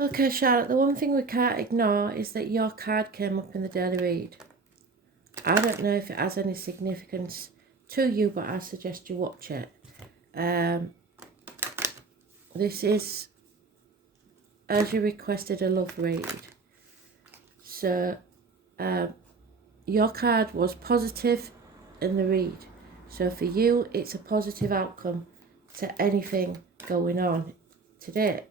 Okay, Charlotte, the one thing we can't ignore is that your card came up in the daily read. I don't know if it has any significance to you, but I suggest you watch it. This is, as you requested, a love read. So, your card was positive in the read. So for you, it's a positive outcome to anything going on today.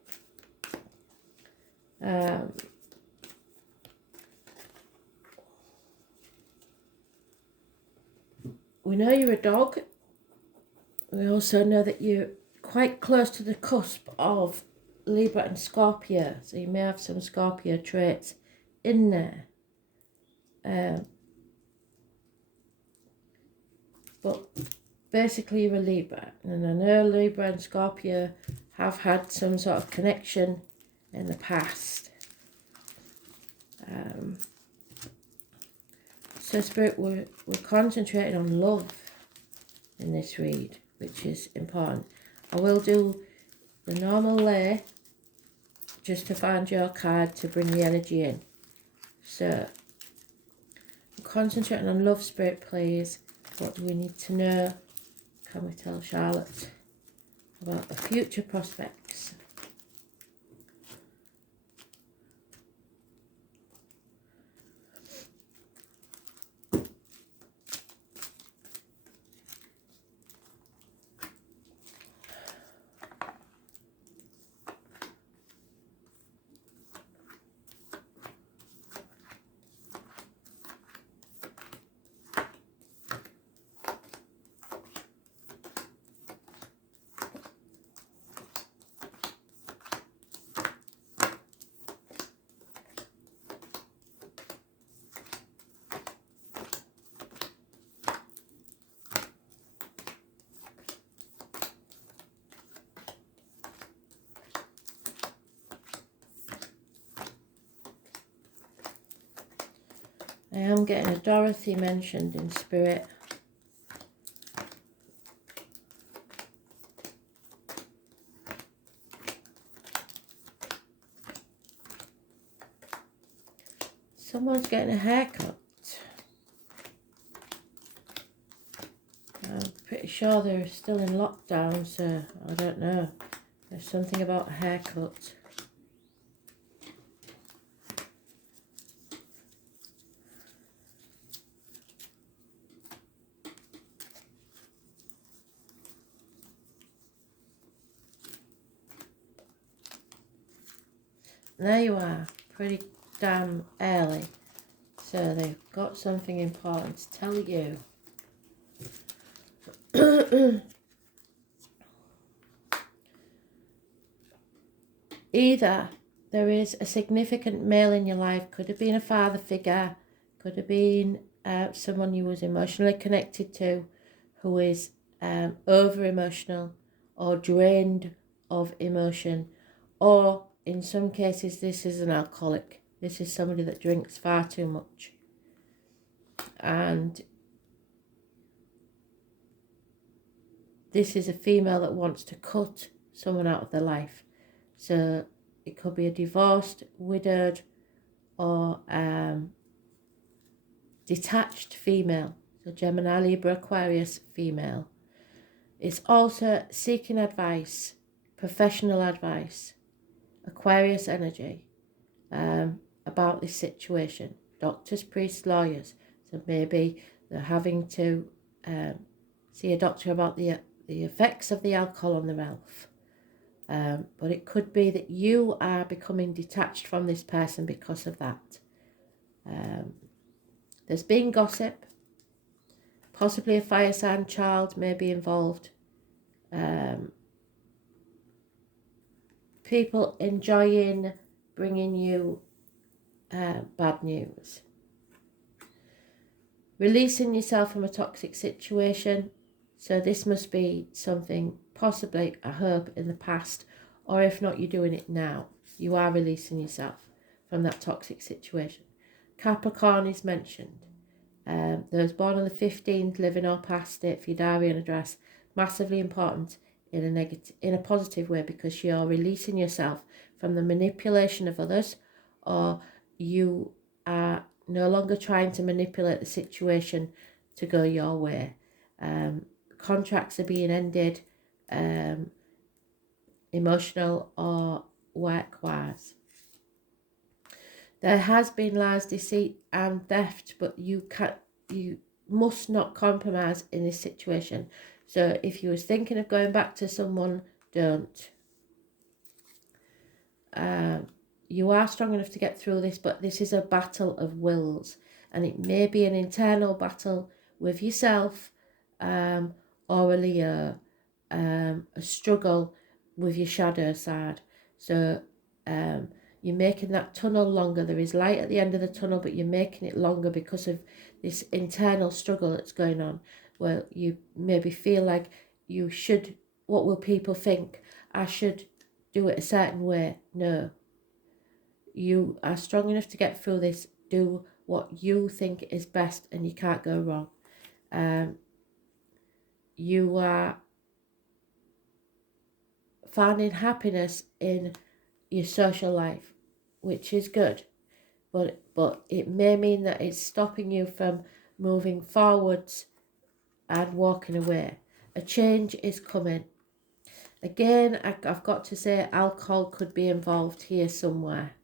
We know you're a dog. We also know that you're quite close to the cusp of Libra and Scorpio, so you may have some Scorpio traits in there. But basically you're a Libra, and I know Libra and Scorpio have had some sort of connection in the past. So Spirit, we're concentrating on love in this read, which is important. I will do the normal lay just to find your card to bring the energy in. So I'm concentrating on love, Spirit, please. What do we need to know? Can we tell Charlotte about the future prospects? I am getting a Dorothy mentioned in Spirit. Someone's getting a haircut. I'm pretty sure they're still in lockdown, so I don't know. There's something about a haircut. There you are, pretty damn early. So they've got something important to tell you. Either there is a significant male in your life, could have been a father figure, could have been someone you was emotionally connected to, who is over emotional or drained of emotion, or in some cases this is an alcoholic. This is somebody that drinks far too much, and this is a female that wants to cut someone out of their life. So it could be a divorced, widowed, or detached female. So Gemini, Libra, Aquarius female. It's also seeking advice, professional advice, Aquarius energy, about this situation. Doctors, priests, lawyers. So maybe they're having to see a doctor about the effects of the alcohol on their health. But it could be that you are becoming detached from this person because of that. There's been gossip. Possibly a fire sign child may be involved. People enjoying bringing you bad news. Releasing yourself from a toxic situation. So this must be something possibly, I hope, in the past, or if not, you're doing it now. You are releasing yourself from that toxic situation. Capricorn is mentioned. Those born on the 15th, living or past it for your diary and address, massively important in a positive way, because you're releasing yourself from the manipulation of others, or you are no longer trying to manipulate the situation to go your way. Contracts are being ended, emotional or work-wise. There has been lies, deceit and theft, but you must not compromise in this situation. So if you was thinking of going back to someone, don't. You are strong enough to get through this, but this is a battle of wills, and it may be an internal battle with yourself, or a Leo, a struggle with your shadow side. So you're making that tunnel longer. There is light at the end of the tunnel, but you're making it longer because of this internal struggle that's going on, where you maybe feel like you should, what will people think? I should do it a certain way. No. You are strong enough to get through this. Do what you think is best and you can't go wrong. You are finding happiness in your social life, which is good, but it may mean that it's stopping you from moving forwards and walking away. A change is coming. Again, I've got to say, alcohol could be involved here somewhere.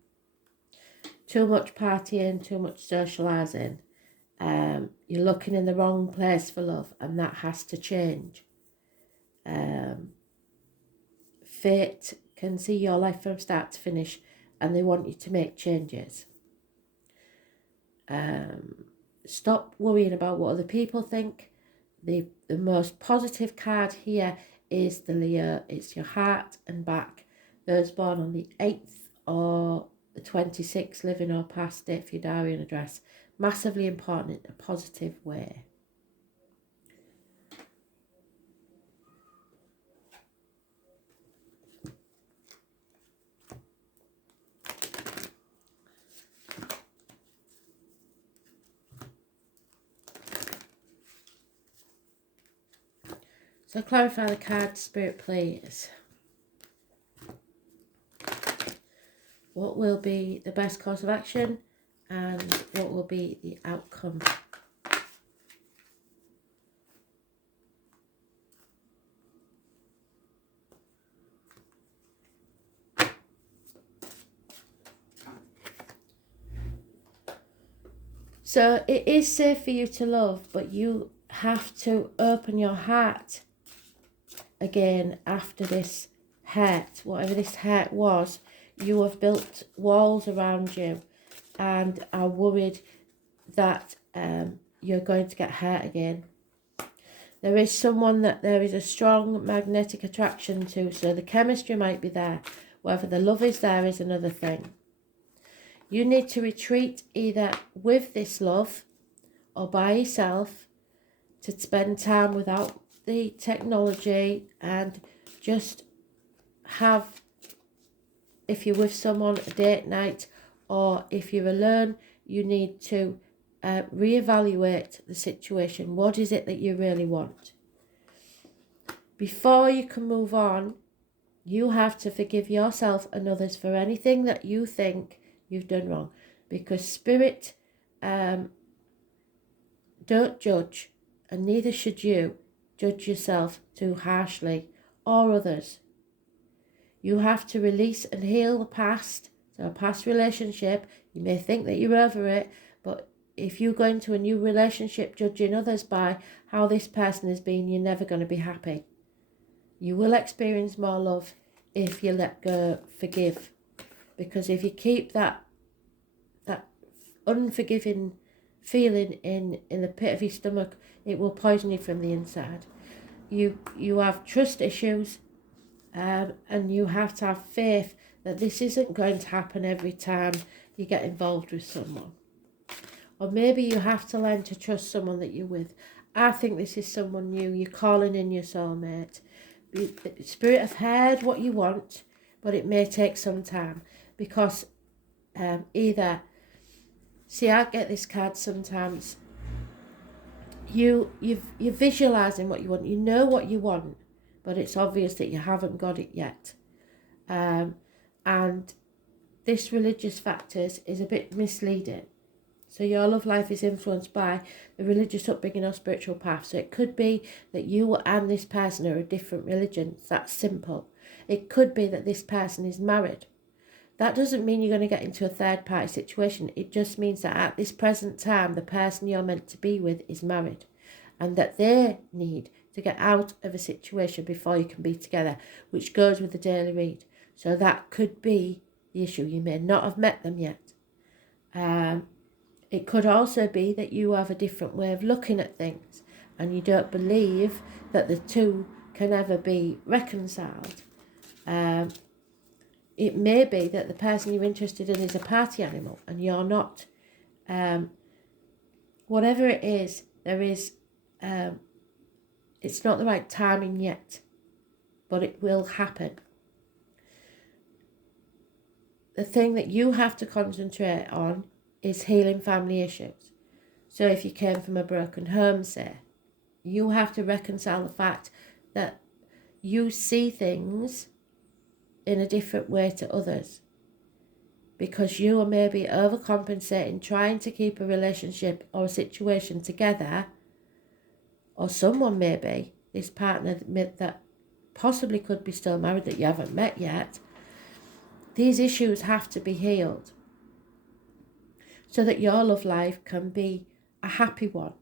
Too much partying, too much socialising. You're looking in the wrong place for love, and that has to change. Fate can see your life from start to finish, and they want you to make changes. Stop worrying about what other people think. The most positive card here is the Leo. It's your heart and back. Those born on the 8th or the 26th, living or past, date for your diary and address. Massively important in a positive way. So clarify the card, Spirit, please. What will be the best course of action and what will be the outcome? So it is safe for you to love, but you have to open your heart again after this hurt. Whatever this hurt was, you have built walls around you and are worried that you're going to get hurt again. There is someone that there is a strong magnetic attraction to, so the chemistry might be there. Whether the love is there is another thing. You need to retreat either with this love or by yourself to spend time without the technology and just have, if you're with someone, a date night, or if you're alone, you need to reevaluate the situation. What is it that you really want? Before you can move on, you have to forgive yourself and others for anything that you think you've done wrong, because Spirit don't judge, and neither should you judge yourself too harshly or others. You have to release and heal the past. So a past relationship, you may think that you're over it, but if you go into a new relationship judging others by how this person has been, you're never going to be happy. You will experience more love if you let go, forgive. Because if you keep that unforgiving feeling in the pit of your stomach, it will poison you from the inside. You have trust issues, and you have to have faith that this isn't going to happen every time you get involved with someone. Or maybe you have to learn to trust someone that you're with. I think this is someone new. You're calling in your soulmate. Spirit have heard what you want, but it may take some time, because either, see, I get this card sometimes. You're visualising what you want. You know what you want, but it's obvious that you haven't got it yet. And this religious factors is a bit misleading. So your love life is influenced by the religious upbringing or spiritual path. So it could be that you and this person are of different religions. That's simple. It could be that this person is married. That doesn't mean you're going to get into a third party situation. It just means that at this present time, the person you're meant to be with is married, and that they need to get out of a situation before you can be together, which goes with the daily read. So that could be the issue. You may not have met them yet. It could also be that you have a different way of looking at things and you don't believe that the two can ever be reconciled. It may be that the person you're interested in is a party animal and you're not. Whatever it is, it's not the right timing yet, but it will happen. The thing that you have to concentrate on is healing family issues. So if you came from a broken home, say, you have to reconcile the fact that you see things in a different way to others, because you are maybe overcompensating, trying to keep a relationship or a situation together, or someone maybe, this partner that possibly could be still married that you haven't met yet. These issues have to be healed so that your love life can be a happy one.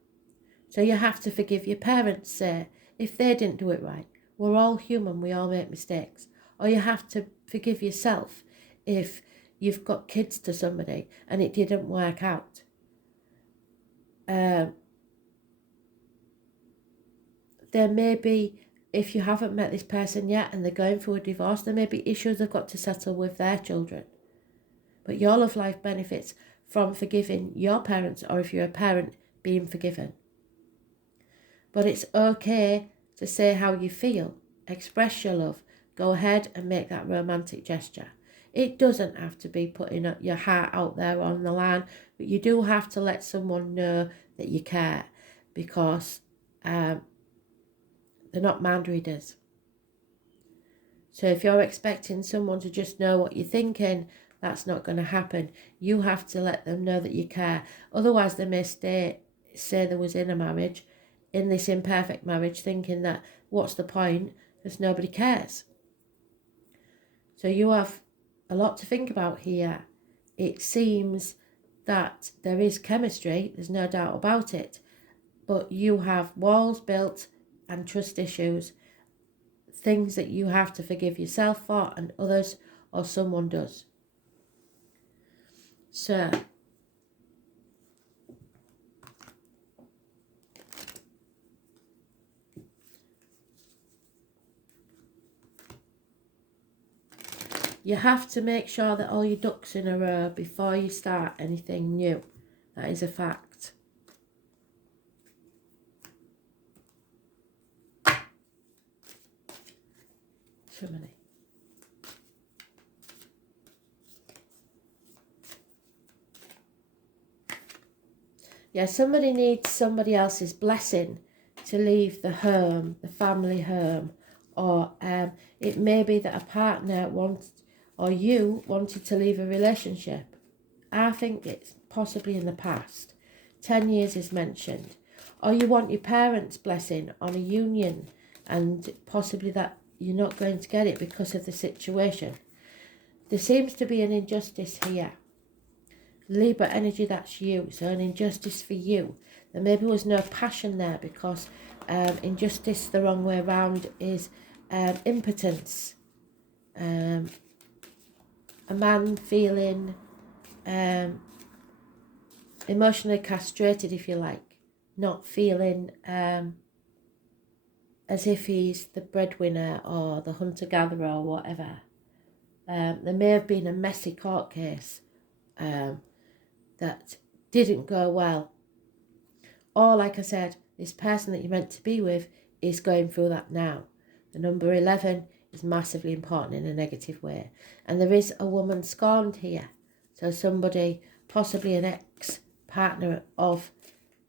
So you have to forgive your parents, say, if they didn't do it right. We're all human, we all make mistakes. Or you have to forgive yourself if you've got kids to somebody and it didn't work out. There may be, if you haven't met this person yet and they're going through a divorce, there may be issues they've got to settle with their children. But your love life benefits from forgiving your parents, or if you're a parent, being forgiven. But it's okay to say how you feel, express your love, go ahead and make that romantic gesture. It doesn't have to be putting your heart out there on the line, but you do have to let someone know that you care, because they're not mind readers. So if you're expecting someone to just know what you're thinking, that's not going to happen. You have to let them know that you care. Otherwise, they may say they was in a marriage, in this imperfect marriage, thinking that what's the point, because nobody cares. So you have a lot to think about here. It seems that there is chemistry, there's no doubt about it, but you have walls built and trust issues, things that you have to forgive yourself for and others, or someone does. So you have to make sure that all your ducks in a row before you start anything new. That is a fact. Too many. Yeah, somebody needs somebody else's blessing to leave the home, the family home, or it may be that a partner wants, or you wanted to leave a relationship. I think it's possibly in the past. 10 years is mentioned. Or you want your parents' blessing on a union, and possibly that you're not going to get it because of the situation. There seems to be an injustice here. Libra energy, that's you, so an injustice for you. There maybe was no passion there, because injustice the wrong way around is impotence. A man feeling emotionally castrated, if you like, not feeling as if he's the breadwinner or the hunter-gatherer or whatever. There may have been a messy court case that didn't go well. Or, like I said, this person that you're meant to be with is going through that now. The number 11 is massively important in a negative way. And there is a woman scorned here. So somebody, possibly an ex-partner of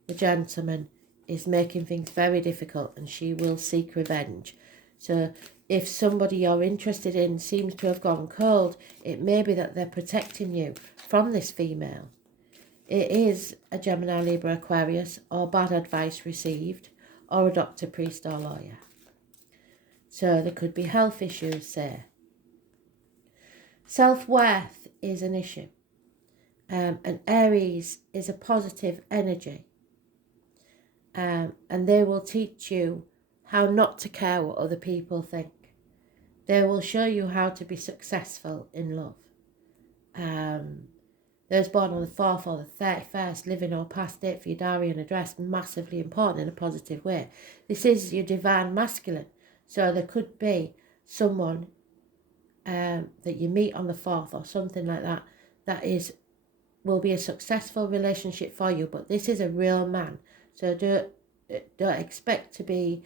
the gentleman, is making things very difficult, and she will seek revenge. So if somebody you're interested in seems to have gone cold, it may be that they're protecting you from this female. It is a Gemini, Libra, Aquarius, or bad advice received, or a doctor, priest, or lawyer. So there could be health issues, say. Self-worth is an issue. And Aries is a positive energy. And they will teach you how not to care what other people think. They will show you how to be successful in love. Those born on the 4th or the 31st, living or past date for your diary and address, massively important in a positive way. This is your divine masculine. So there could be someone that you meet on the 4th or something like that, will be a successful relationship for you, but this is a real man. So don't expect to be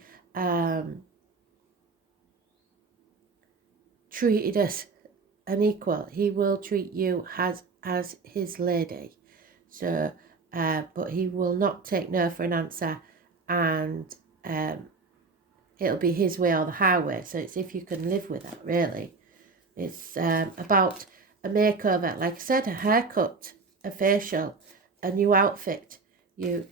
treated as an equal. He will treat you as his lady. So, but he will not take no for an answer, and it'll be his way or the highway. So it's if you can live with that, really. It's about a makeover, like I said, a haircut, a facial, a new outfit. You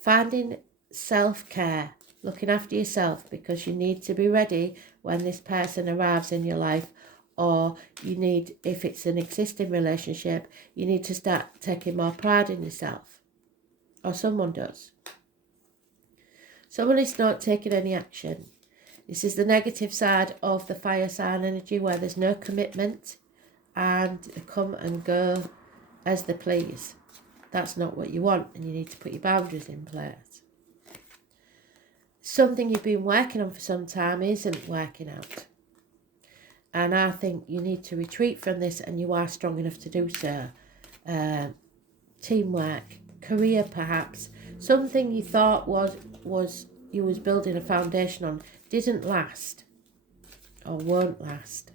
finding self-care, looking after yourself, because you need to be ready when this person arrives in your life, or you need, if it's an existing relationship, you need to start taking more pride in yourself, or someone does. Someone is not taking any action. This is the negative side of the fire sign energy, where there's no commitment and they come and go as they please. That's not what you want, and you need to put your boundaries in place. Something you've been working on for some time isn't working out. And I think you need to retreat from this, and you are strong enough to do so. Teamwork, career perhaps. Something you thought was you was building a foundation on didn't last or won't last.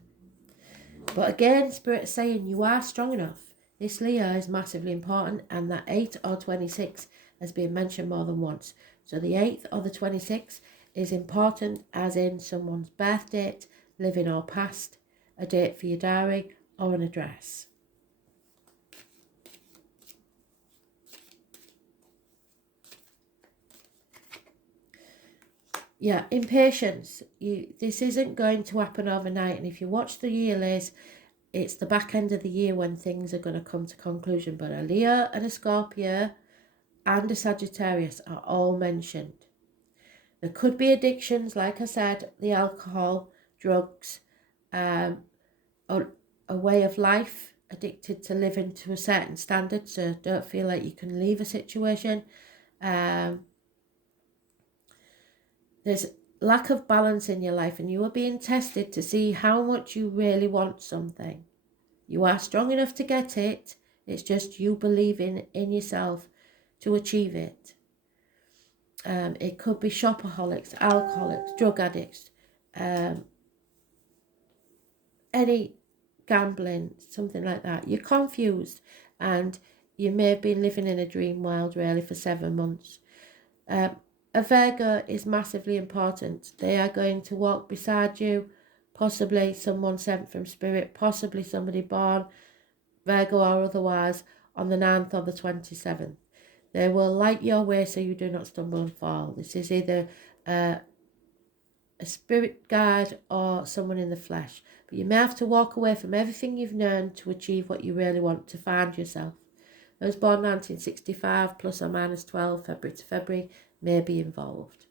But again, Spirit is saying you are strong enough. This Leo is massively important, and that 8 or 26 has been mentioned more than once. So the 8th or the 26th is important, as in someone's birth date, living or past, a date for your diary, or an address. Yeah, impatience. This isn't going to happen overnight, and if you watch the yearlies, it's the back end of the year when things are going to come to conclusion. But a Leo and a Scorpio and a Sagittarius are all mentioned. There could be addictions, like I said, the alcohol, drugs, a way of life, addicted to living to a certain standard, so don't feel like you can leave a situation. There's lack of balance in your life, and you are being tested to see how much you really want something. You are strong enough to get it. It's just you believing in yourself to achieve it. It could be shopaholics, alcoholics, drug addicts, any gambling, something like that. You're confused, and you may have been living in a dream world really for 7 months. A Virgo is massively important. They are going to walk beside you, possibly someone sent from spirit, possibly somebody born Virgo or otherwise on the 9th or the 27th. They will light your way so you do not stumble and fall. This is either a spirit guide or someone in the flesh. But you may have to walk away from everything you've known to achieve what you really want, to find yourself. Those born 1965 plus or minus 12 February to February may be involved.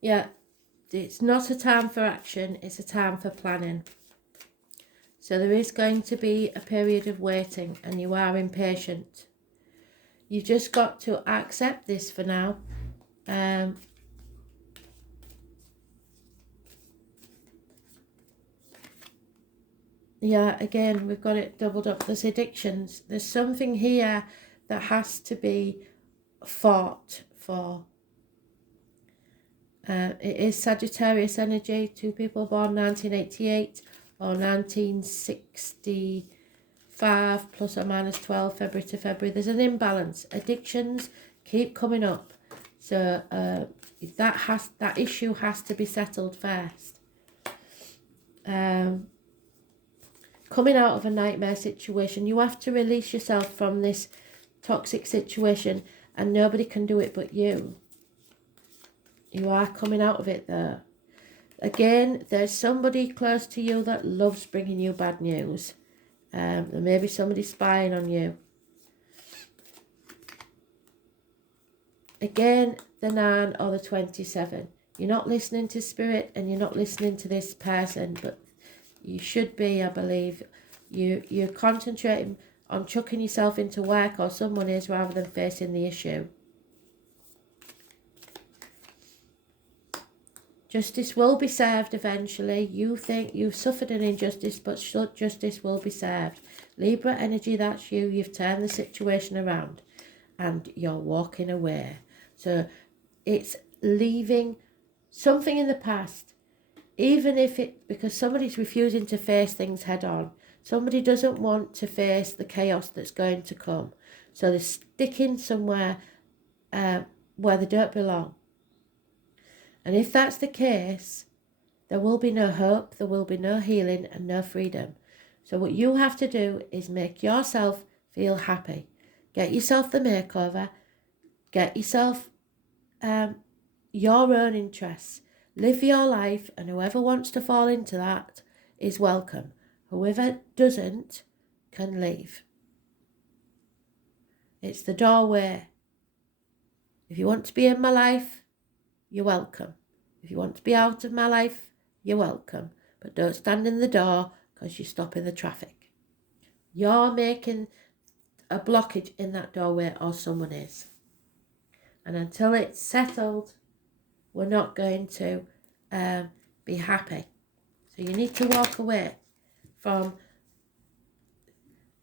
Yeah, it's not a time for action, it's a time for planning. So there is going to be a period of waiting, and you are impatient. You've just got to accept this for now. Yeah, again, we've got it doubled up. There's addictions. There's something here that has to be fought for. It is Sagittarius energy, 2 people born 1988 or 1965 plus or minus 12 February to February. There's an imbalance. Addictions keep coming up. So that issue has to be settled first. Coming out of a nightmare situation, you have to release yourself from this toxic situation, and nobody can do it but you. You are coming out of it though. Again, there's somebody close to you that loves bringing you bad news. There may be somebody spying on you. Again, the 9 or the 27. You're not listening to spirit and you're not listening to this person, but you should be, I believe. You're concentrating on chucking yourself into work, or someone is, rather than facing the issue. Justice will be served eventually. You think you've suffered an injustice, but justice will be served. Libra energy, that's you. You've turned the situation around and you're walking away. So it's leaving something in the past, even if because somebody's refusing to face things head on. Somebody doesn't want to face the chaos that's going to come. So they're sticking somewhere where they don't belong. And if that's the case, there will be no hope, there will be no healing and no freedom. So what you have to do is make yourself feel happy. Get yourself the makeover. Get yourself your own interests. Live your life, and whoever wants to fall into that is welcome. Whoever doesn't can leave. It's the doorway. If you want to be in my life, you're welcome. If you want to be out of my life, you're welcome. But don't stand in the door because you're stopping the traffic. You're making a blockage in that doorway, or someone is. And until it's settled, we're not going to be happy. So you need to walk away from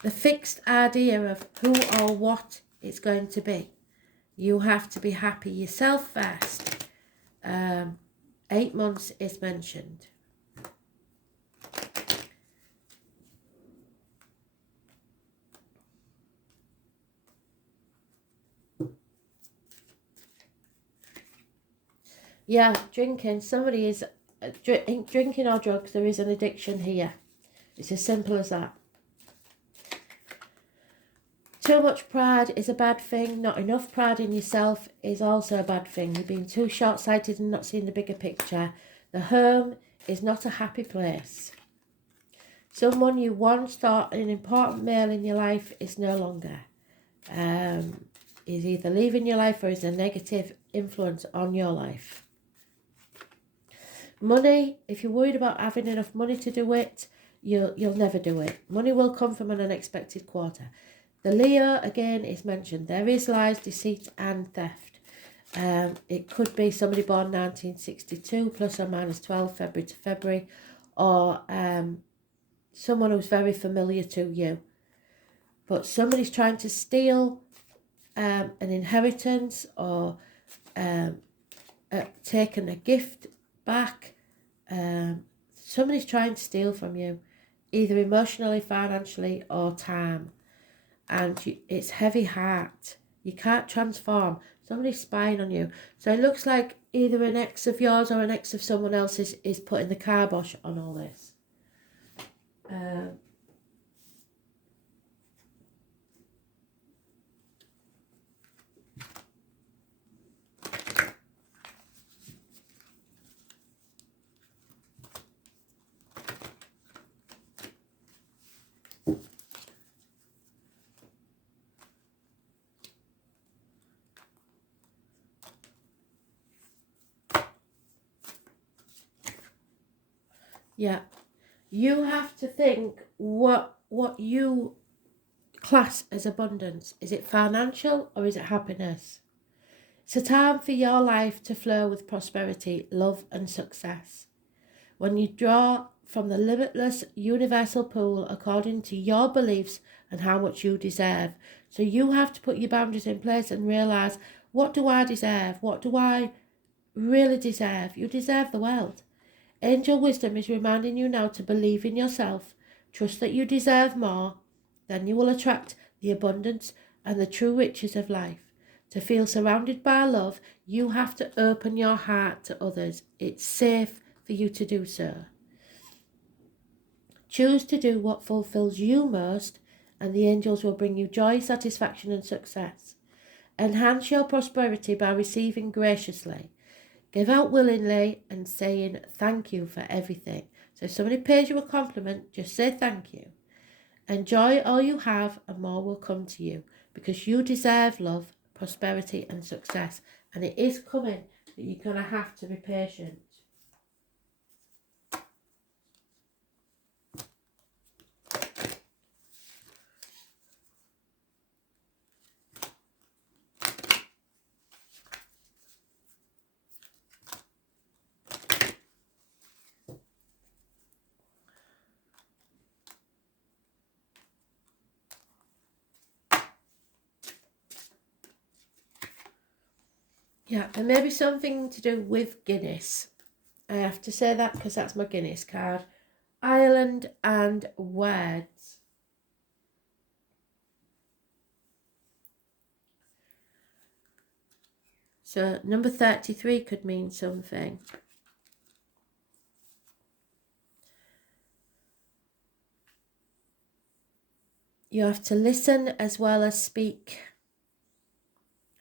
the fixed idea of who or what it's going to be. You have to be happy yourself first. 8 months is mentioned. Yeah, drinking. Somebody is drinking or drugs. There is an addiction here. It's as simple as that. Too much pride is a bad thing. Not enough pride in yourself is also a bad thing. You're being too short-sighted and not seeing the bigger picture. The home is not a happy place. Someone you once thought an important male in your life is no longer. Is either leaving your life or is a negative influence on your life. Money, if you're worried about having enough money to do it, you'll never do it. Money will come from an unexpected quarter. The Leo, again, is mentioned. There is lies, deceit and theft. It could be somebody born 1962 plus or minus 12 February to February, or someone who's very familiar to you. But somebody's trying to steal an inheritance, or taken a gift back. Somebody's trying to steal from you, either emotionally, financially or time. And it's heavy heart. You can't transform. Somebody's spying on you. So it looks like either an ex of yours or an ex of someone else is putting the kibosh on all this. Yeah, you have to think what you class as abundance. Is it financial or is it happiness? It's a time for your life to flow with prosperity, love and success. When you draw from the limitless universal pool according to your beliefs and how much you deserve. So you have to put your boundaries in place and realise, what do I deserve? What do I really deserve? You deserve the world. Angel wisdom is reminding you now to believe in yourself, trust that you deserve more, then you will attract the abundance and the true riches of life. To feel surrounded by love, you have to open your heart to others. It's safe for you to do so. Choose to do what fulfills you most, and the angels will bring you joy, satisfaction, and success. Enhance your prosperity by receiving graciously. Give out willingly and saying thank you for everything. So if somebody pays you a compliment, just say thank you. Enjoy all you have and more will come to you, because you deserve love, prosperity and success. And it is coming, but you're going to have to be patient. Yeah, and maybe something to do with Guinness. I have to say that because that's my Guinness card. Ireland and words. So number 33 could mean something. You have to listen as well as speak.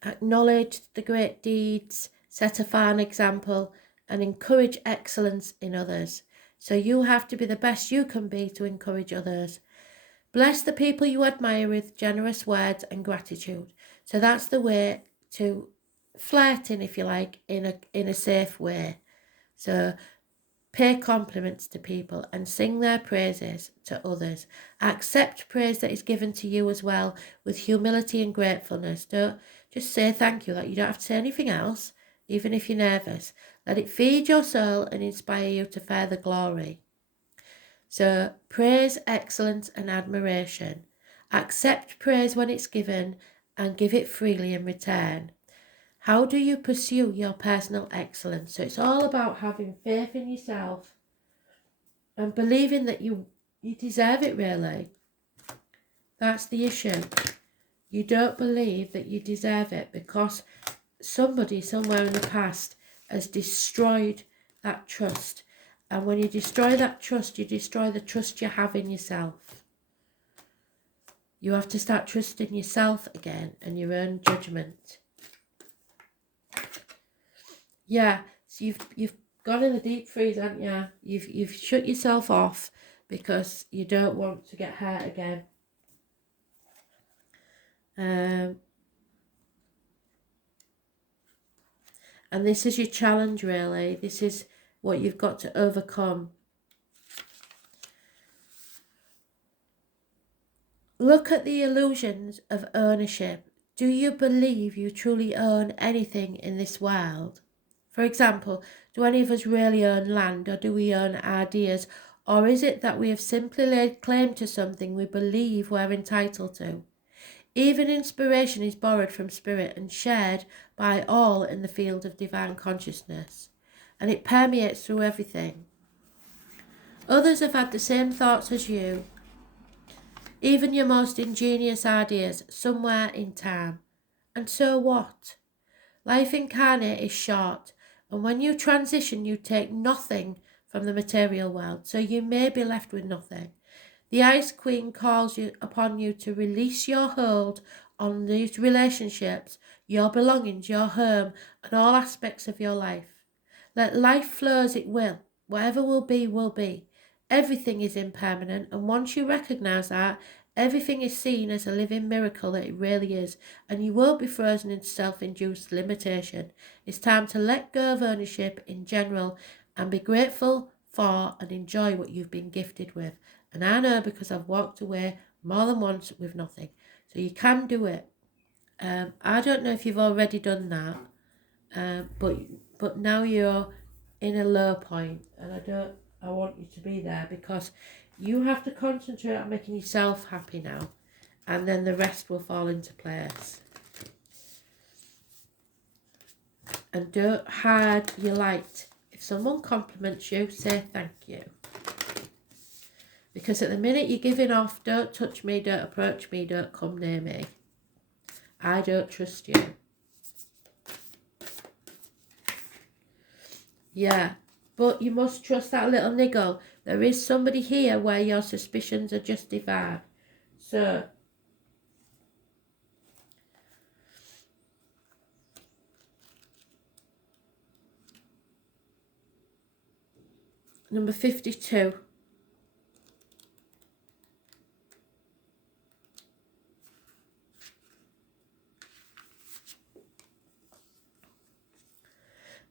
Acknowledge the great deeds, set a fine example, and encourage excellence in others. So you have to be the best you can be to encourage others. Bless the people you admire with generous words and gratitude. So that's the way to flirting, if you like, in a safe way. So pay compliments to people and sing their praises to others. Accept praise that is given to you as well with humility and gratefulness. Don't just say thank you. Like, you don't have to say anything else, even if you're nervous. Let it feed your soul and inspire you to further glory. So praise, excellence and admiration. Accept praise when it's given and give it freely in return. How do you pursue your personal excellence? So it's all about having faith in yourself and believing that you deserve it, really. That's the issue. You don't believe that you deserve it because somebody somewhere in the past has destroyed that trust. And when you destroy that trust, you destroy the trust you have in yourself. You have to start trusting yourself again and your own judgment. Yeah, so you've gone in the deep freeze, haven't you? You've shut yourself off because you don't want to get hurt again. And this is your challenge, really. This is what you've got to overcome. Look at the illusions of ownership. Do you believe you truly own anything in this world? For example, do any of us really own land, or do we own ideas? Or is it that we have simply laid claim to something we believe we're entitled to? Even inspiration is borrowed from spirit and shared by all in the field of divine consciousness, and it permeates through everything. Others have had the same thoughts as you, even your most ingenious ideas, somewhere in time. And so what? Life incarnate is short, and when you transition, you take nothing from the material world, so you may be left with nothing. The Ice Queen calls upon you to release your hold on these relationships, your belongings, your home, and all aspects of your life. Let life flow as it will. Whatever will be, will be. Everything is impermanent, and once you recognise that, everything is seen as a living miracle that it really is, and you won't be frozen into self-induced limitation. It's time to let go of ownership in general and be grateful for and enjoy what you've been gifted with. And I know because I've walked away more than once with nothing. So you can do it. I don't know if you've already done that, but now you're in a low point, and I want you to be there, because you have to concentrate on making yourself happy now, and then the rest will fall into place. And don't hide your light. If someone compliments you, say thank you. Because at the minute you're giving off, don't touch me, don't approach me, don't come near me, I don't trust you. Yeah, but you must trust that little niggle. There is somebody here where your suspicions are justified. So, number 52.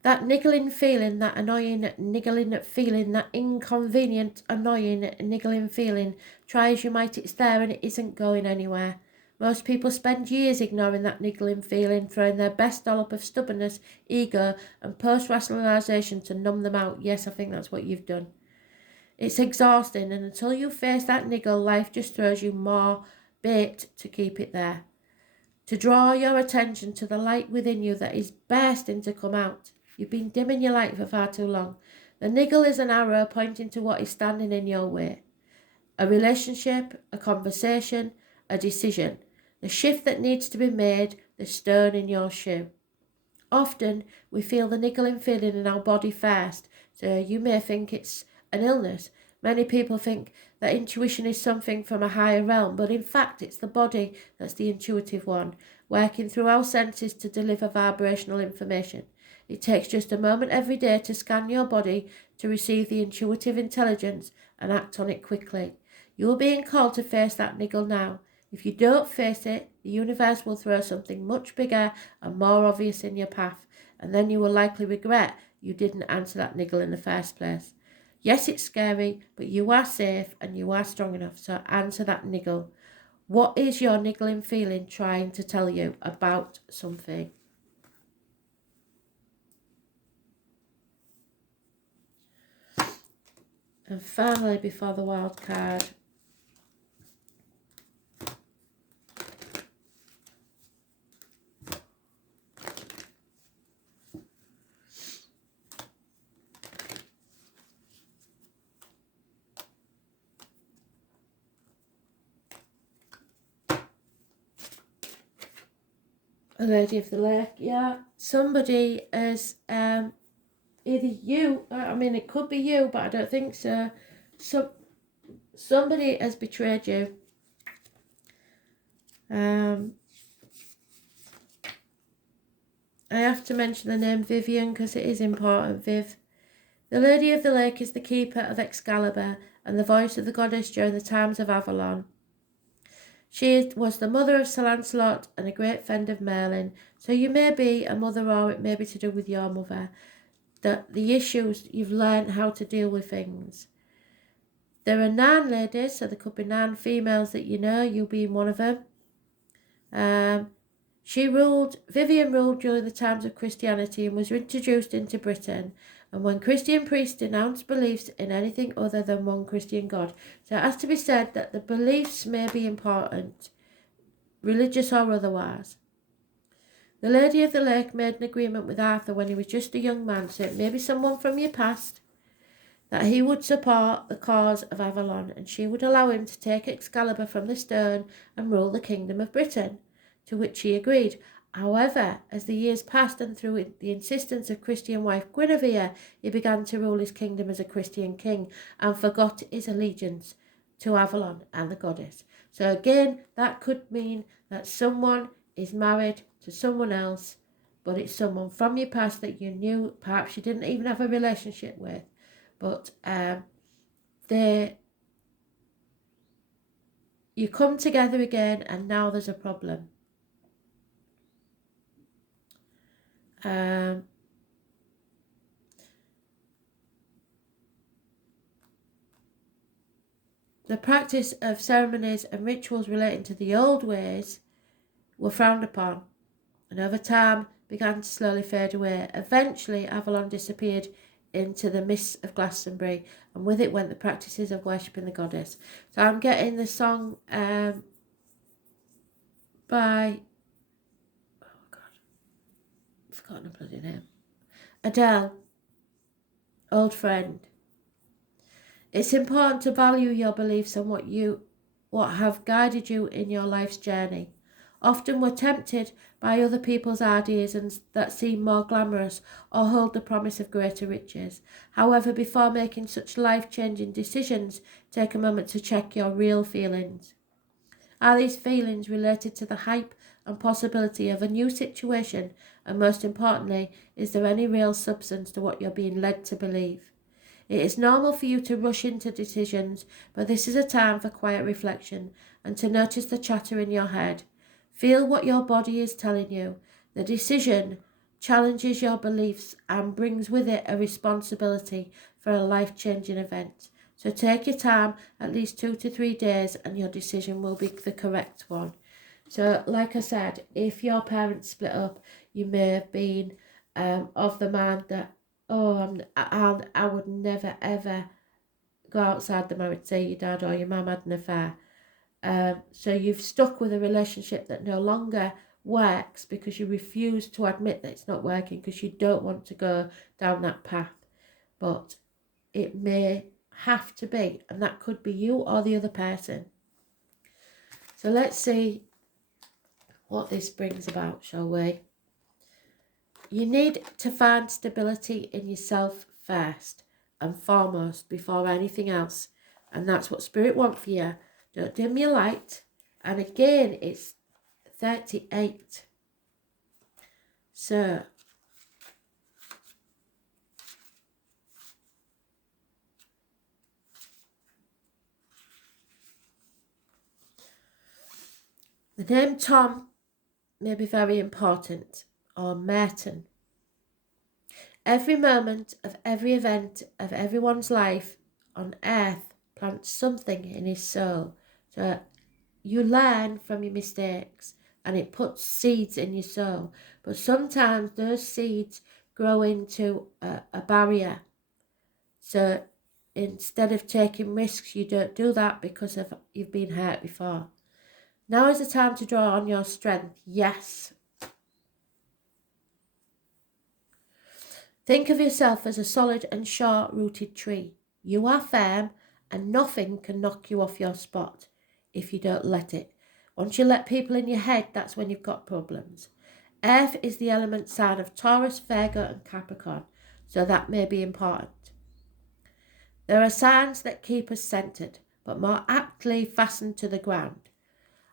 That niggling feeling, that annoying niggling feeling, that inconvenient, annoying niggling feeling, try as you might, it's there and it isn't going anywhere. Most people spend years ignoring that niggling feeling, throwing their best dollop of stubbornness, ego, and post-rationalisation to numb them out. Yes, I think that's what you've done. It's exhausting, and until you face that niggle, life just throws you more bait to keep it there. To draw your attention to the light within you that is bursting to come out. You've been dimming your light for far too long. The niggle is an arrow pointing to what is standing in your way. A relationship, a conversation, a decision. The shift that needs to be made, the stone in your shoe. Often we feel the niggling feeling in our body first, so you may think it's an illness. Many people think that intuition is something from a higher realm, but in fact it's the body that's the intuitive one, working through our senses to deliver vibrational information. It takes just a moment every day to scan your body to receive the intuitive intelligence and act on it quickly. You're being called to face that niggle now. If you don't face it, the universe will throw something much bigger and more obvious in your path, and then you will likely regret you didn't answer that niggle in the first place. Yes, it's scary, but you are safe and you are strong enough, so answer that niggle. What is your niggling feeling trying to tell you about something? And finally, before the wild card, a Lady of the Lake. Yeah, somebody is either you, I mean it could be you, but I don't think so. Somebody has betrayed you. I have to mention the name Vivian because it is important. Viv. The Lady of the Lake is the keeper of Excalibur and the voice of the goddess during the times of Avalon. She was the mother of Sir Lancelot and a great friend of Merlin. So you may be a mother, or it may be to do with your mother. The issues, you've learned how to deal with things. There are 9 ladies, so there could be 9 females that you know, you being one of them. Vivian ruled during the times of Christianity and was introduced into Britain. And when Christian priests denounced beliefs in anything other than one Christian God. So it has to be said that the beliefs may be important, religious or otherwise. The Lady of the Lake made an agreement with Arthur when he was just a young man, so it may be someone from your past, that he would support the cause of Avalon, and she would allow him to take Excalibur from the stone and rule the kingdom of Britain, to which he agreed. However, as the years passed and through the insistence of Christian wife Guinevere, he began to rule his kingdom as a Christian king and forgot his allegiance to Avalon and the goddess. So again, that could mean that someone is married to someone else, but it's someone from your past that you knew, perhaps you didn't even have a relationship with, but you come together again and now there's a problem. The practice of ceremonies and rituals relating to the old ways were frowned upon, and over time began to slowly fade away. Eventually, Avalon disappeared into the mists of Glastonbury, and with it went the practices of worshipping the goddess. So I'm getting the song by, oh God, I've forgotten the bloody name, Adele, Old Friend. It's important to value your beliefs and what have guided you in your life's journey. Often we're tempted by other people's ideas that seem more glamorous or hold the promise of greater riches. However, before making such life-changing decisions, take a moment to check your real feelings. Are these feelings related to the hype and possibility of a new situation? And most importantly, is there any real substance to what you're being led to believe? It is normal for you to rush into decisions, but this is a time for quiet reflection and to notice the chatter in your head. Feel what your body is telling you. The decision challenges your beliefs and brings with it a responsibility for a life-changing event. So take your time, at least 2 to 3 days, and your decision will be the correct one. So like I said, if your parents split up, you may have been of the mind that, I would never ever go outside the marriage, say your dad or your mum had an affair. So you've stuck with a relationship that no longer works because you refuse to admit that it's not working because you don't want to go down that path. But it may have to be, and that could be you or the other person. So let's see what this brings about, shall we? You need to find stability in yourself first and foremost before anything else. And that's what Spirit wants for you. Don't dim your light. And again, it's 38. So, the name Tom may be very important, or Merton. Every moment of every event of everyone's life on earth plants something in his soul. So you learn from your mistakes and it puts seeds in your soul. But sometimes those seeds grow into a barrier. So instead of taking risks, you don't do that because you've been hurt before. Now is the time to draw on your strength. Yes. Think of yourself as a solid and sure-rooted tree. You are firm and nothing can knock you off your spot if you don't let it. Once you let people in your head, that's when you've got problems. Earth is the element sign of Taurus, Virgo and Capricorn, so that may be important. There are signs that keep us centered, but more aptly fastened to the ground.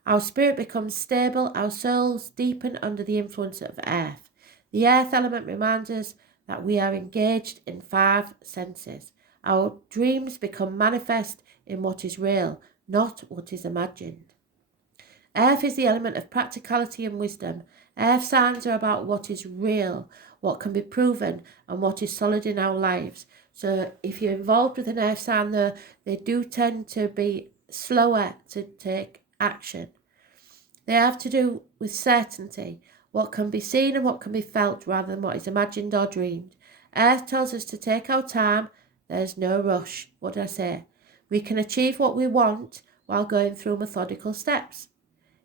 Our spirit becomes stable, our souls deepen under the influence of earth. The earth element reminds us that we are engaged in 5 senses. Our dreams become manifest in what is real, not what is imagined. Earth is the element of practicality and wisdom. Earth signs are about what is real, what can be proven, and what is solid in our lives. So if you're involved with an earth sign, though, they do tend to be slower to take action. They have to do with certainty, what can be seen and what can be felt rather than what is imagined or dreamed. Earth tells us to take our time. There's no rush. What did I say? We can achieve what we want while going through methodical steps.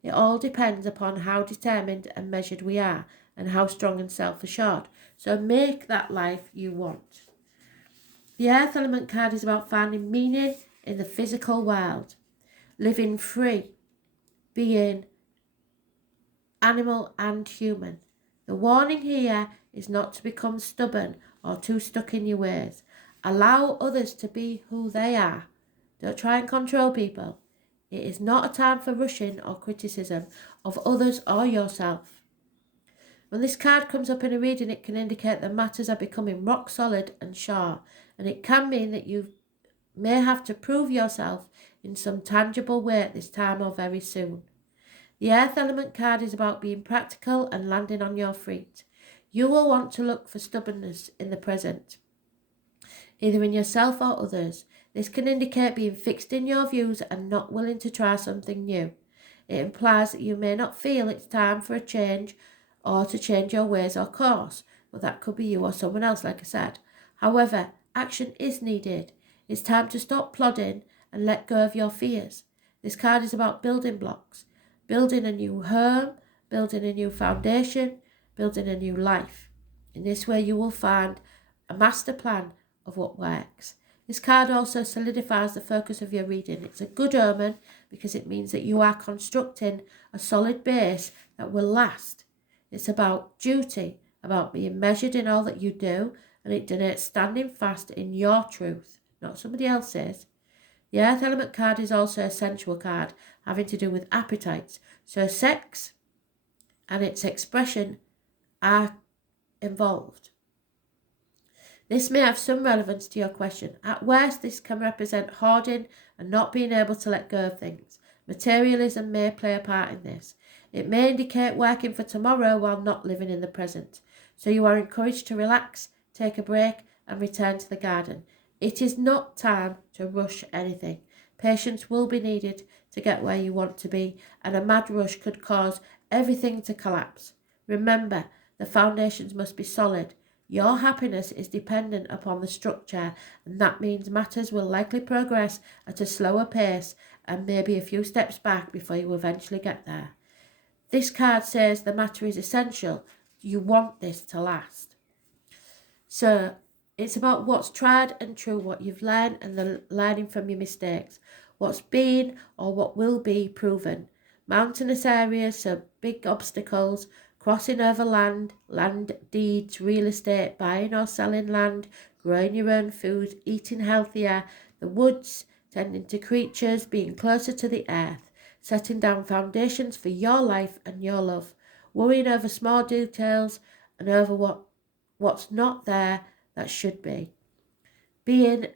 It all depends upon how determined and measured we are and how strong and self-assured. So make that life you want. The Earth element card is about finding meaning in the physical world, living free, being animal and human. The warning here is not to become stubborn or too stuck in your ways. Allow others to be who they are. Don't try and control people. It is not a time for rushing or criticism of others or yourself. When this card comes up in a reading, it can indicate that matters are becoming rock solid and sure, and it can mean that you may have to prove yourself in some tangible way at this time or very soon. The Earth element card is about being practical and landing on your feet. You will want to look for stubbornness in the present, either in yourself or others. This can indicate being fixed in your views and not willing to try something new. It implies that you may not feel it's time for a change or to change your ways or course, but that could be you or someone else, like I said. However, action is needed. It's time to stop plodding and let go of your fears. This card is about building blocks, building a new home, building a new foundation, building a new life. In this way, you will find a master plan of what works. This card also solidifies the focus of your reading. It's a good omen because it means that you are constructing a solid base that will last. It's about duty, about being measured in all that you do, and it denotes standing fast in your truth, not somebody else's. The Earth Element card is also a sensual card, having to do with appetites. So sex and its expression are involved. This may have some relevance to your question. At worst, this can represent hoarding and not being able to let go of things. Materialism may play a part in this. It may indicate working for tomorrow while not living in the present. So you are encouraged to relax, take a break, and return to the garden. It is not time to rush anything. Patience will be needed to get where you want to be, and a mad rush could cause everything to collapse. Remember, the foundations must be solid. Your happiness is dependent upon the structure, and that means matters will likely progress at a slower pace and maybe a few steps back before you eventually get there. This card says the matter is essential. You want this to last. So it's about what's tried and true, what you've learned and the learning from your mistakes, what's been or what will be proven. Mountainous areas, so big obstacles, crossing over land deeds, real estate, buying or selling land, growing your own food, eating healthier, the woods, tending to creatures, being closer to the earth, setting down foundations for your life and your love, worrying over small details and over what's not there that should be. Being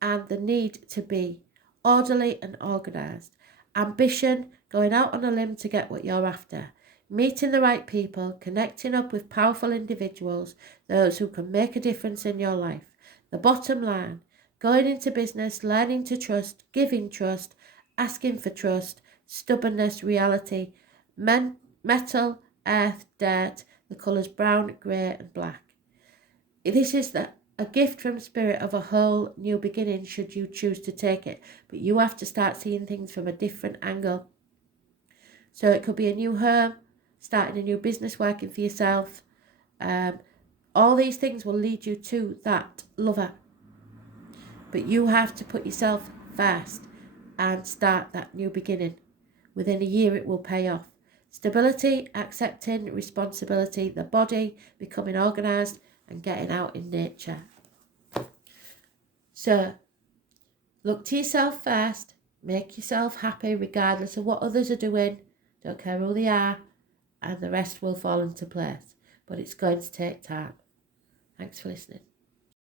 and the need to be orderly and organised. Ambition, going out on a limb to get what you're after. Meeting the right people, connecting up with powerful individuals, those who can make a difference in your life. The bottom line, going into business, learning to trust, giving trust, asking for trust, stubbornness, reality, metal, earth, dirt, the colours brown, grey and black. This is a gift from Spirit of a whole new beginning should you choose to take it, but you have to start seeing things from a different angle. So it could be a new home, starting a new business, working for yourself. All these things will lead you to that lover. But you have to put yourself first and start that new beginning. Within a year it will pay off. Stability, accepting responsibility, the body, becoming organised and getting out in nature. So look to yourself first, make yourself happy regardless of what others are doing. Don't care who they are, and the rest will fall into place. But it's going to take time. Thanks for listening.